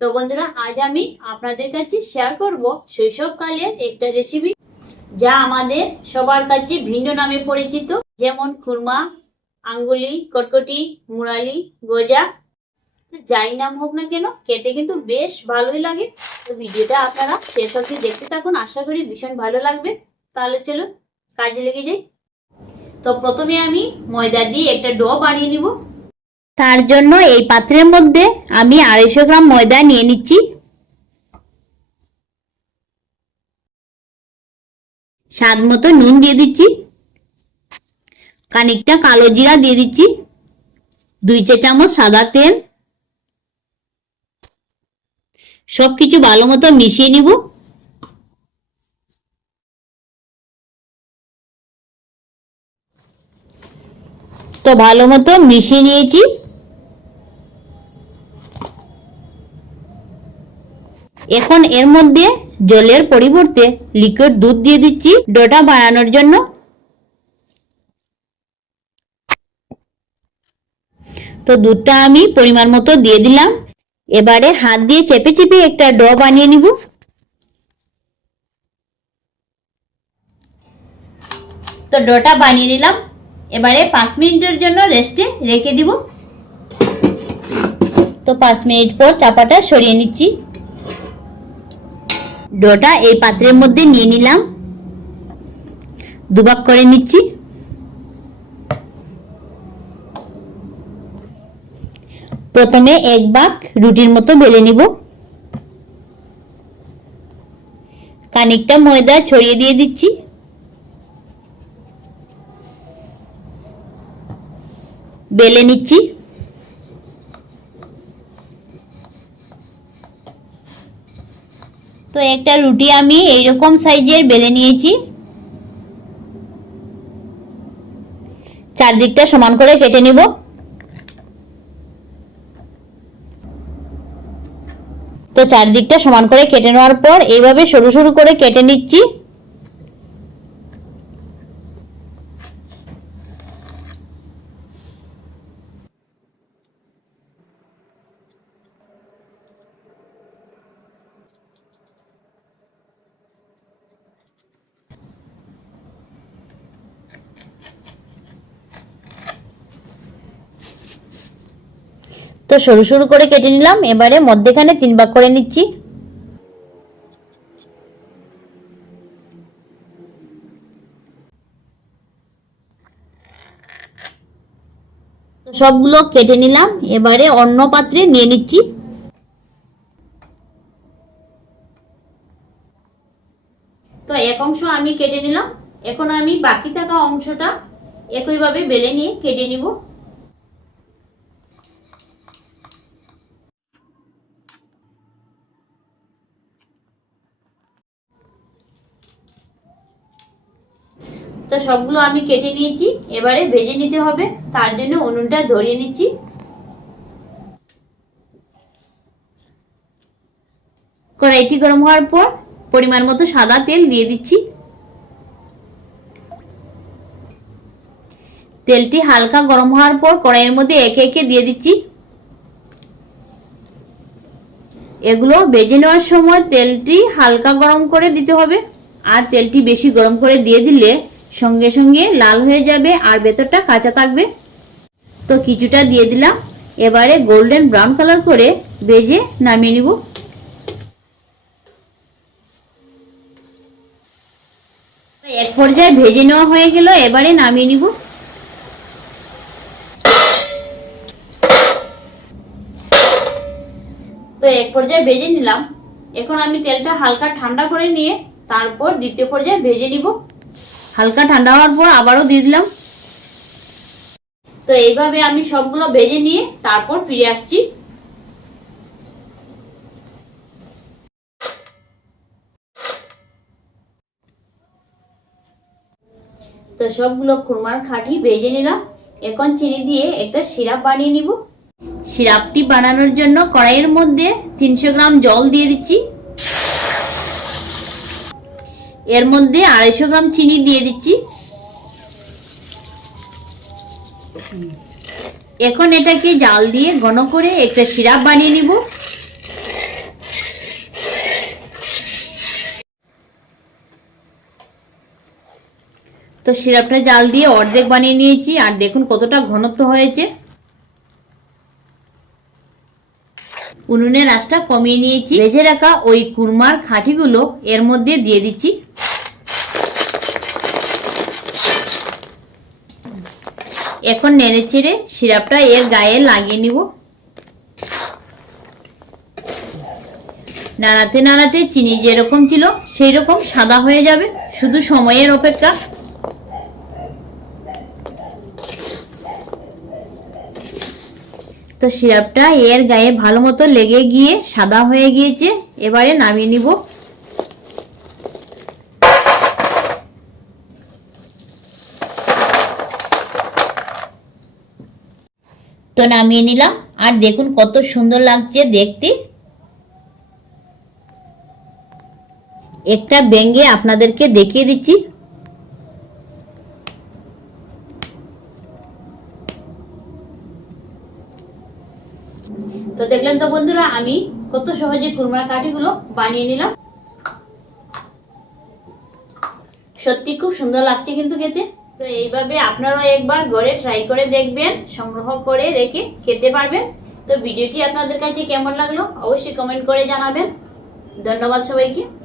তো বন্ধুরা, আজ আমি আপনাদের কাছে শেয়ার করব শৈশবকালের একটা রেসিপি যা আমাদের সবার কাছে ভিন্ন নামে পরিচিত। যেমন খুরমা, আঙ্গুলি, কটকটি, মুরালি, গজা। যাই নাম হোক না কেন, খেতে কিন্তু বেশ ভালোই লাগে। তো ভিডিওটা আপনারা শেষ অবধি দেখতে থাকুন, আশা করি ভীষণ ভালো লাগবে। তাহলে চলো কাজে লেগে যাই। তো প্রথমে আমি ময়দা দিয়ে একটা ডো বানিয়ে নিব। তার জন্য এই পাত্রের মধ্যে আমি আড়াইশো গ্রাম ময়দা নিয়ে নিচ্ছি। স্বাদ মতো নুন দিয়ে দিচ্ছি। খানিকটা কালো জিরা দিয়ে দিচ্ছি। দুই চা চামচ সাদা তেল। সবকিছু ভালো মতো মিশিয়ে নিব। তো ভালো মতো মিশিয়ে নিয়েছি। এখন এর মধ্যে জলের পরিবর্তে লিকুইড দুধ দিয়ে দিচ্ছি ডোটা বানানোর জন্য। তো দুধটা আমি পরিমাণ মতো দিয়ে দিলাম। এবারে হাত দিয়ে চেপে চেপে একটা ডো বানিয়ে নিব। তো ডোটা বানিয়ে নিলাম। এবারে পাঁচ মিনিটের জন্য রেস্টে রেখে দিব। তো পাঁচ মিনিট পর চাপাটা সরিয়ে নিচ্ছি। ডোটা এই পাত্রের মধ্যে নিয়ে নিলাম। দুবাক করে নিচ্ছি। প্রথমে এক বাক রুটির মতো বেলে নিব। খানিকটা ময়দা ছড়িয়ে দিয়ে দিচ্ছি। বেলে নিচ্ছি। তো একটা রুটি আমি এইরকম সাইজের বেলে নিয়েছি। চারদিকটা সমান করে কেটে নিব। তো চারদিকটা সমান করে কেটে নেওয়ার পর এইভাবে সরু সরু করে কেটে নিচ্ছি। তো সরু সরু করে কেটে নিলাম, এবারে মধ্যেখানে তিন ভাগ করে নিচ্ছি। সবগুলো কেটে নিলাম, এবারে অন্য পাত্রে নিয়ে নিচ্ছি। তো এক অংশ আমি কেটে নিলাম, এখন আমি বাকি থাকা অংশটা একইভাবে বেলে নিয়ে কেটে নিব। তো সবগুলো আমি কেটে নিয়েছি, এবারে ভেজে নিতে হবে, তার জন্য উনুনটা ধরিয়ে নিচ্ছি। কড়াইটি গরম হওয়ার পর পরিমাণ মতো সাদা তেল দিয়ে দিচ্ছি। তেলটি হালকা গরম হওয়ার পর কড়াইয়ের মধ্যে একে একে দিয়ে দিচ্ছি। এগুলো ভেজে নেওয়ার সময় তেলটি হালকা গরম করে দিতে হবে, আর তেলটি বেশি গরম করে দিয়ে দিলে সঙ্গে সঙ্গে লাল হয়ে যাবে আর ভেতরটা কাঁচা থাকবে। তো কিছুটা দিয়ে দিলাম। এবারে গোল্ডেন ব্রাউন কালার করে ভেজে নামিয়ে নিব। এক পর্যায়ে ভেজে নেওয়া হয়ে গেল, এবারে নামিয়ে নিব। তো এক পর্যায়ে ভেজে নিলাম। এখন আমি তেলটা হালকা ঠান্ডা করে নিয়ে তারপর দ্বিতীয় পর্যায়ে ভেজে নিব। হালকা ঠান্ডা হওয়ার পর আবারও দিয়ে দিলাম। তো এইভাবে আমি সবগুলো ভেজে নিয়ে তারপর ফিরে আসছি। তো সবগুলো খুরমার খাঁটি ভেজে নিলাম। এখন চিনি দিয়ে একটা সিরাপ বানিয়ে নিব। সিরাপটি বানানোর জন্য কড়াইয়ের মধ্যে তিনশো গ্রাম জল দিয়ে দিচ্ছি। এর মধ্যে আড়াইশো গ্রাম চিনি দিয়ে দিচ্ছি। এখন এটাকে জাল দিয়ে ঘন করে একটা সিরাপ বানিয়ে নিব। তো সিরাপটা জাল দিয়ে অর্ধেক বানিয়ে নিয়েছি, আর দেখুন কতটা ঘনত্ব হয়েছে। উনুনের আঁচটা কমিয়ে নিয়েছি। ভেজে রাখা ওই কুরমার খাঁটিগুলো এর মধ্যে দিয়ে দিচ্ছি। এখন নেড়ে চেড়ে সিরাপটা এর গায়ে লাগিয়ে নিব। নাড়াতে নাড়াতে চিনি যেরকম ছিল সেই রকম সাদা হয়ে যাবে। শুধু সময়ের অপেক্ষা। তো সিরাপটা এর গায়ে ভালো মতো লেগে গিয়ে সাদা হয়ে গিয়েছে। এবারে নামিয়ে নিব। তো নামিয়ে নিলাম। আর দেখুন কত সুন্দর লাগছে দেখতে। একটা ব্যঙ্গে আপনাদেরকে দেখিয়ে দিচ্ছি। তো দেখলেন তো বন্ধুরা, আমি কত সহজে কুরমার কাঠিগুলো বানিয়ে নিলাম। সত্যি খুব সুন্দর লাগছে কিন্তু খেতে। তো এইভাবে আপনারাও একবার ঘরে ট্রাই করে দেখবেন, সংগ্রহ করে রেখে খেতে পারবেন। তো ভিডিওটি আপনাদের কাছে কেমন লাগল, অবশ্যই কমেন্ট করে জানাবেন। ধন্যবাদ সবাইকে।